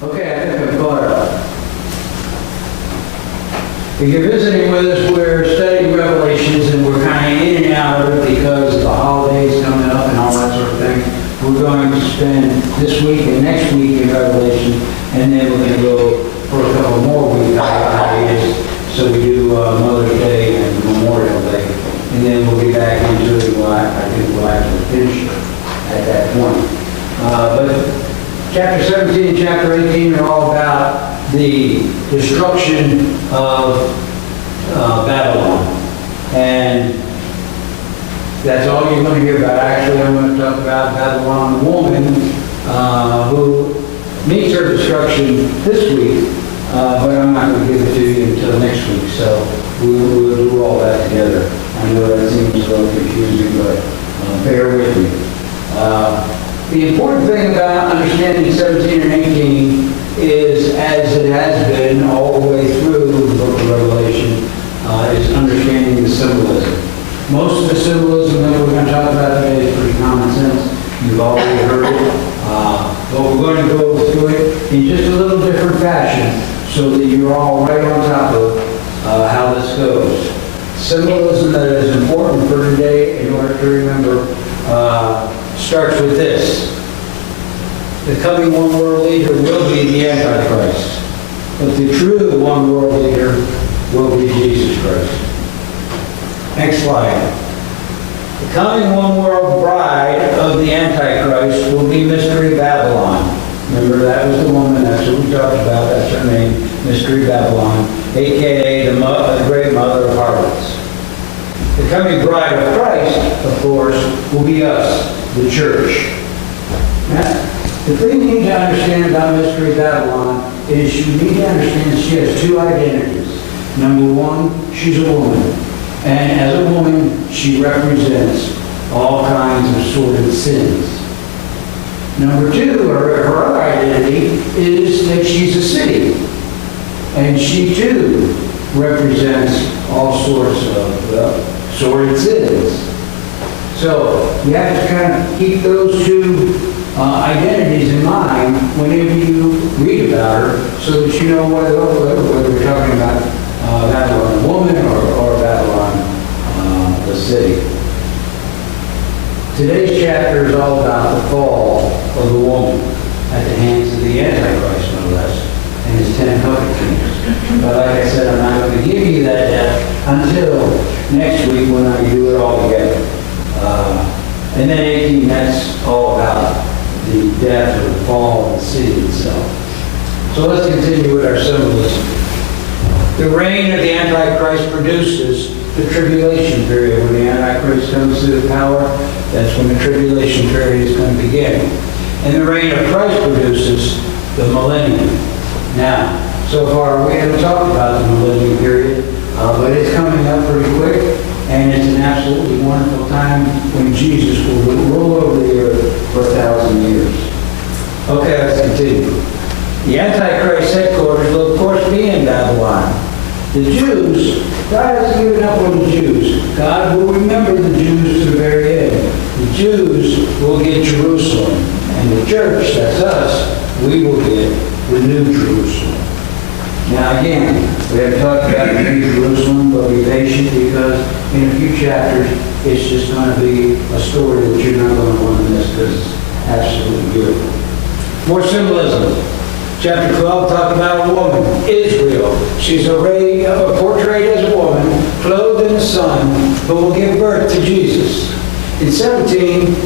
Okay, I think I'm caught up. If you're visiting with us, we're studying Revelations, and we're kind of in and out of it because of the holidays coming up and all that sort of thing. We're going to spend this week and next week in Revelation, and then we're going to go for a couple more weeks hiatus. So we do Mother's Day and Memorial Day, and then we'll get back into it. I think we'll actually finish at that point. But Chapter 17 and Chapter 18 are all about the destruction of Babylon. And that's all you're going to hear about. Actually, I'm going to talk about Babylon, the woman who meets her destruction this week, but I'm not going to give it to you until next week. So we'll do all that together. I know that seems a little confusing, but bear with me. The important thing about understanding 17 and 18 is, as it has been all the way through the book of Revelation, is understanding the symbolism. Most of the symbolism that we're going to talk about today is pretty common sense. You've already heard it. But we're going to go through it in just a little different fashion so that you're all right on top of how this goes. Symbolism that is important for today in order to remember starts with this. The coming one world leader will be the Antichrist, but the true one world leader will be Jesus Christ. Next slide. The coming one world bride of the Antichrist will be Mystery Babylon. Remember, that was the woman, that's what we talked about, that's her name, Mystery Babylon, a.k.a. the great mother of harlots. The coming bride of Christ, of course, will be us, the church. Now, the thing you need to understand about Mystery Babylon is you need to understand that she has two identities. Number one, she's a woman. And as a woman, she represents all kinds of sordid sins. Number two, her other identity is that she's a city. And she too represents all sorts of sordid sins. So you have to kind of keep those two identities in mind whenever you read about her, so that you know whether we're talking about Babylon the woman or Babylon the city. Today's chapter is all about the fall of the woman at the hands of the Antichrist, no less, and his 10 puppet kings. But like I said, I'm not going to give you that depth until next week when I do it all together. And then 18, that's all about the death or the fall of the city itself. So let's continue with our symbolism. The reign of the Antichrist produces the tribulation period. When the Antichrist comes to the power, that's when the tribulation period is going to begin. And the reign of Christ produces the millennium. Now, so far we haven't talked about the millennium period, but it's coming up pretty quick. And it's an absolutely wonderful time when Jesus will roll over the earth for 1,000 years. Okay, let's continue. The Antichrist headquarters will, of course, be in Babylon. The Jews, God hasn't given up on the Jews. God will remember the Jews to the very end. The Jews will get Jerusalem. And the church, that's us, we will get the New Jerusalem. Now again, we have talked about the New Jerusalem, but be patient because in a few chapters, it's just going to be a story that you're not going to want to miss because it's absolutely beautiful. More symbolism. Chapter 12 talks about a woman, Israel. She's portrayed as a woman, clothed in the sun, but will give birth to Jesus. In 17,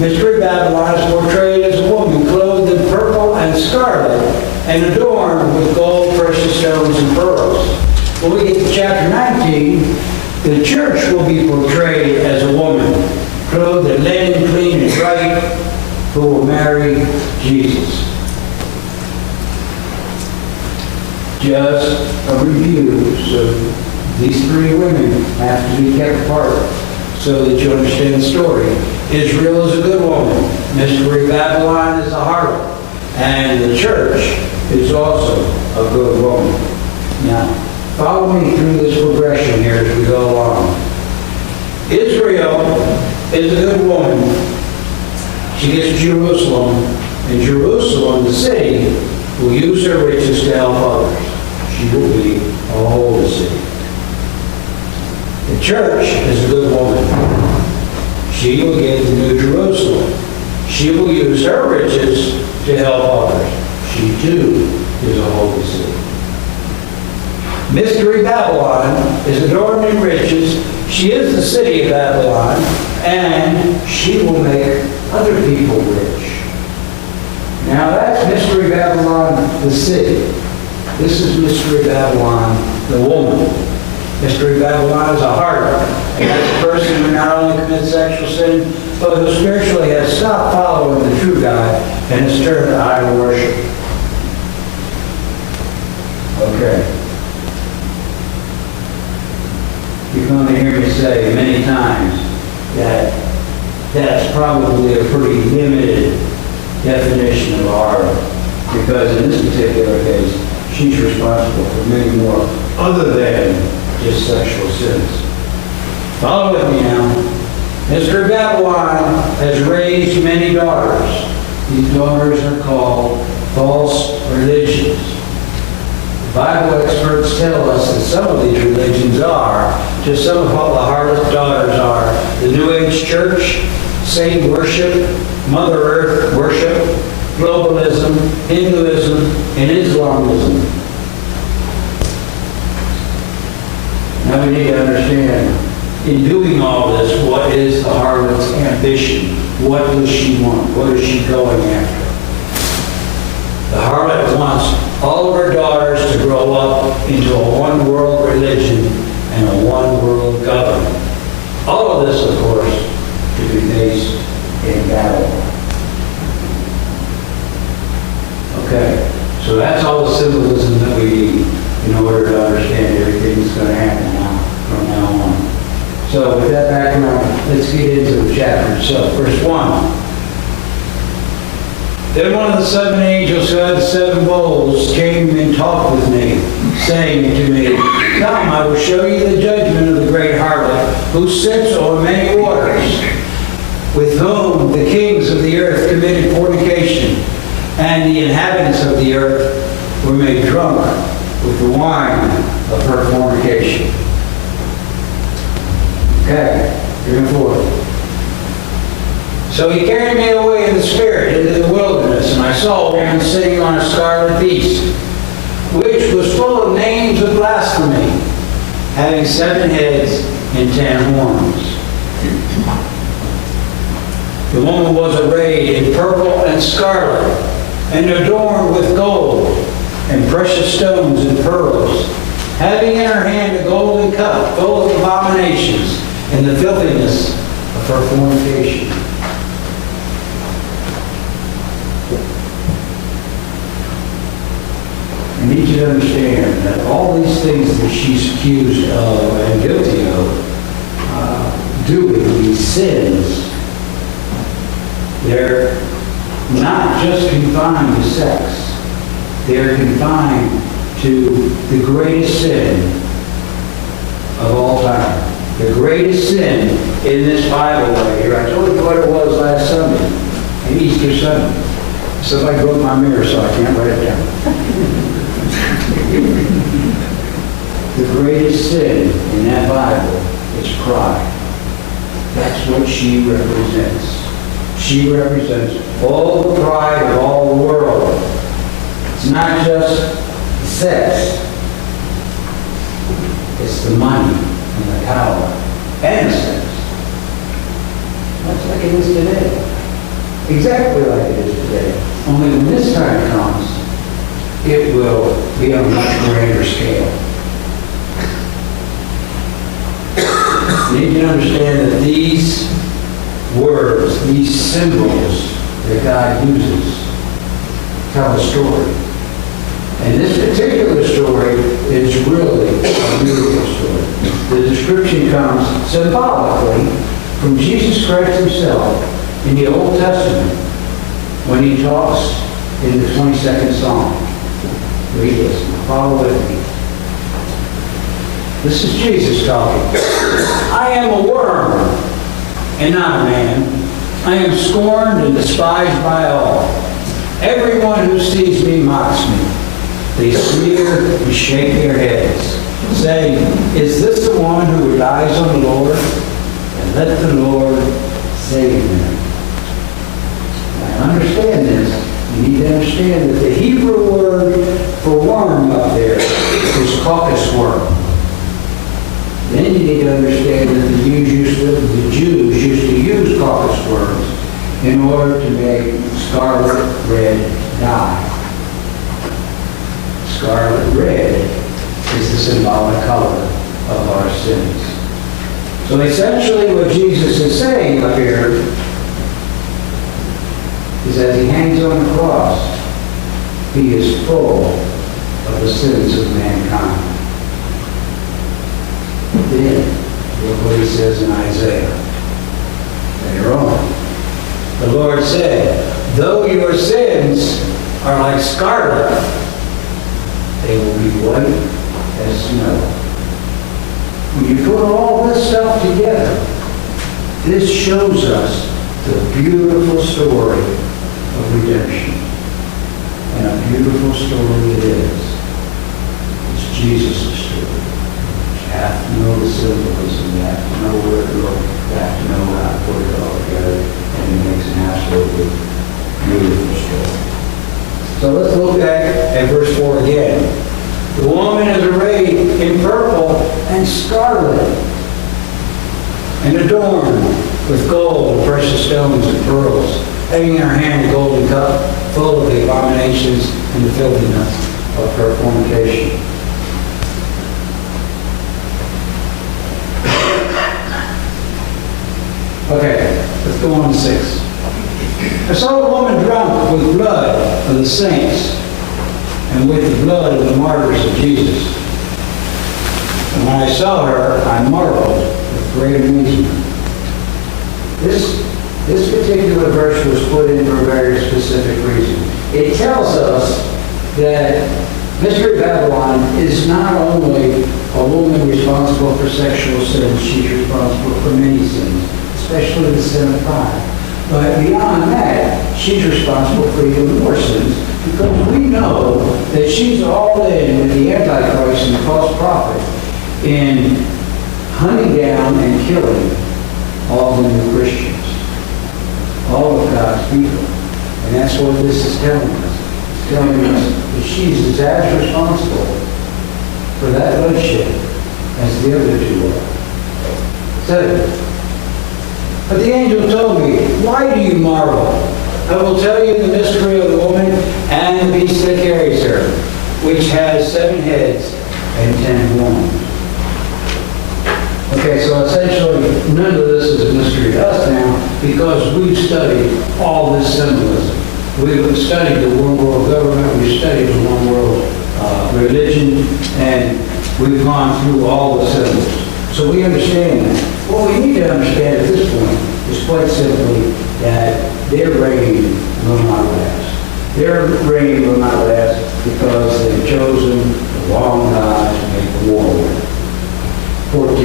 Mystery Babylon is portrayed as a woman clothed in purple and scarlet and adorned with gold, precious stones, and pearls. When we get to chapter 19, the church will be portrayed as a woman clothed in linen, clean and bright, who will marry Jesus. Just a review. So these three women have to be kept apart so that you understand the story. Israel is a good woman. Mystery Babylon is a harlot. And the church is also a good woman. Now, follow me through this progression here as we go along. Israel is a good woman. She gets Jerusalem, and Jerusalem, the city, will use her riches to help others. She will be a holy city. The church is a good woman. She will get the New Jerusalem. She will use her riches to help others. She too is a holy city. Mystery Babylon is adorned in riches. She is the city of Babylon, and she will make other people rich. Now that's Mystery Babylon, the city. This is Mystery Babylon, the woman. Mystery Babylon is a harlot, and that's a person who not only commits sexual sin, but who spiritually has stopped following the true God and has turned to idol worship. Okay. You're going to hear me say many times that that's probably a pretty limited definition of a harlot, because in this particular case, she's responsible for many more other than just sexual sins. Follow with me now. Mystery Babylon has raised many daughters. These daughters are called false religions. Bible experts tell us that some of these religions are, just some of what the harlot daughters are, the New Age church, Satan worship, Mother Earth worship, globalism, Hinduism, and Islamism. Now we need to understand, in doing all this, what is the harlot's ambition? What does she want? What is she going after? The harlot wants all of her daughters to grow up into a one-world religion and a one-world government. All of this, of course, to be based in Babylon. Okay, so that's all the symbolism that we need in order to understand everything that's going to happen now, from now on. So with that background, let's get into the chapter itself. Verse 1. Then one of the seven angels who had the seven bowls came and talked with me, saying to me, Come, I will show you the judgment of the great harlot, who sits on many waters, with whom the kings of the earth committed fornication, and the inhabitants of the earth were made drunk with the wine of her fornication. Okay, here forward. So he carried me away in the spirit into the wilderness, and I saw a woman sitting on a scarlet beast, which was full of names of blasphemy, having 7 heads and 10 horns. The woman was arrayed in purple and scarlet, and adorned with gold and precious stones and pearls, having in her hand a golden cup full of abominations and the filthiness of her fornication. I need you to understand that all these things that she's accused of and guilty of doing, these sins, they're not just confined to sex. They're confined to the greatest sin of all time. The greatest sin in this Bible right here. I told you what it was last Sunday, and Easter Sunday. Somebody broke my mirror, so I can't write it down. The greatest sin in that Bible is pride. That's what she represents. She represents all the pride of all the world. It's not just sex. It's the money and the power and the sex. That's like it is today. Exactly like it is today. Only when this time comes, it will be on a much greater scale. You need to understand that these words, these symbols that God uses, tell a story. And this particular story is really a beautiful story. The description comes symbolically from Jesus Christ himself in the Old Testament when he talks in the 22nd Psalm. Read this. Follow with me. This is Jesus talking. I am a worm and not a man. I am scorned and despised by all. Everyone who sees me mocks me. They sneer and shake their heads, saying, is this the one who relies on the Lord? And let the Lord save them. Now, understand this. You need to understand that the Hebrew word for worm up there is caucus worm. Then you need to understand that the Jews used to use caucus worms in order to make scarlet red dye. Scarlet red is the symbolic color of our sins. So essentially what Jesus is saying up here is as he hangs on the cross, he is full of the sins of mankind. Then, look what he says in Isaiah. Later on, the Lord said, though your sins are like scarlet, they will be white as snow. When you put all this stuff together, this shows us the beautiful story of redemption. And a beautiful story it is. It's Jesus' story. You have to know the symbolism. You have to know where to look. You have to know how to put it all together. And it makes an absolutely beautiful story. So let's look back at verse 4 again. The woman is arrayed in purple and scarlet and adorned with gold, precious stones, and pearls, having in her hand a golden cup full of the abominations and the filthiness of her fornication. Okay, let's go on to 6. I saw a woman drunk with blood of the saints and with the blood of the martyrs of Jesus. And when I saw her, I marveled with great amazement. This particular verse was put in for a very specific reason. It tells us that Mystery Babylon is not only a woman responsible for sexual sins, she's responsible for many sins, especially the sin of pride. But beyond that, she's responsible for even more sins, because we know that she's all in with the Antichrist and the false prophet in hunting down and killing all the new Christians, all of God's people. And that's what this is telling us. It's telling us that she's as responsible for that bloodshed as the other two are. 7. But the angel told me, why do you marvel? I will tell you the mystery of the woman and the beast that carries her, which has 7 heads and 10 horns. Okay, so essentially, none of this is a mystery to us now, because we've studied all this symbolism. We've studied the one world government, we've studied the one world religion, and we've gone through all the symbols. So we understand that. What we need to understand at this point is quite simply that their reign will not last. Their reign will not last because they've chosen the wrong God to make war with. 14.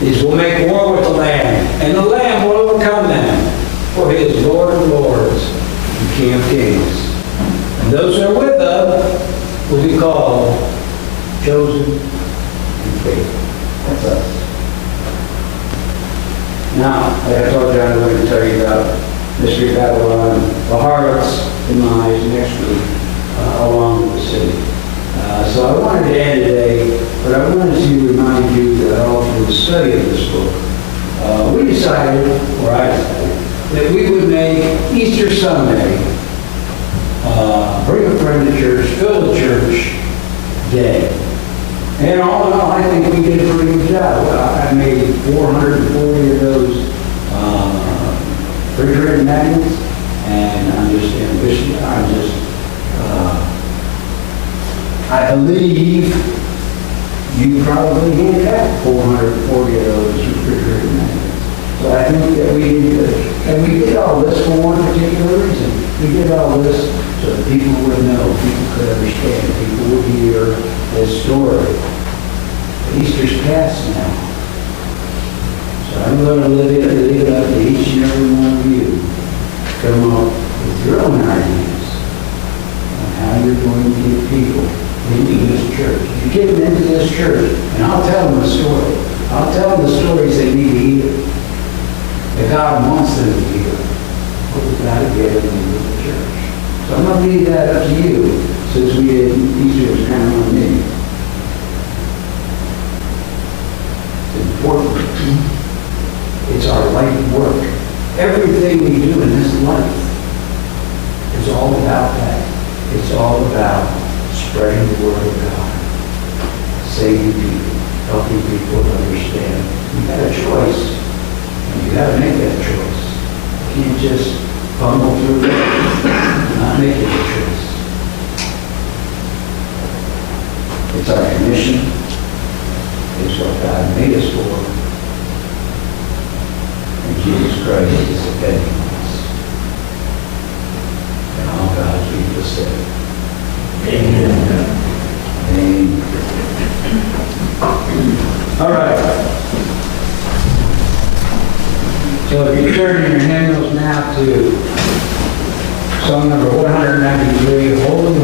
These will make war with the Lamb, and the Lamb will overcome them, for he is Lord of lords and King of kings. And those who are with them will be called chosen and faithful. That's us. Now, like I told you, I'm going to tell you about Mystery Babylon, the harlot's demise next week, along with the city. So I wanted to end today, but I wanted to remind you that all through the study of this book, we decided, or I decided, that we would make Easter Sunday, bring a friend to church, fill the church day. And all in all, I think we did a pretty good job. I made 440 of those refrigerator magnets, and I'm just ambitious. I believe you probably handed out 440 of those refrigerator magnets. So I think that we did good. And we did all this for one particular reason. We did all this so that people would know, people could understand, people would hear this story. Easter's past now. So I'm going to leave it up to each and every one of you to come up with your own ideas on how you're going to get people into this church. You get them into this church, and I'll tell them a story. I'll tell them the stories they need to hear. That God wants them to hear. But we've got to get them into the church. So I'm going to leave that up to you, since we didn't, these are kind of on me. It's important. It's our life work. Everything we do in this life is all about that. It's all about spreading the word of God, saving people, helping people to understand. You got a choice, and you got to make that choice. You can't just bumble through it and not making a choice. It's our commission. It's what God made us for. And Jesus Christ is depending on us. And all God's people say, Amen. Amen. All right. So if you turn in your hymnals now to song number 193, Holy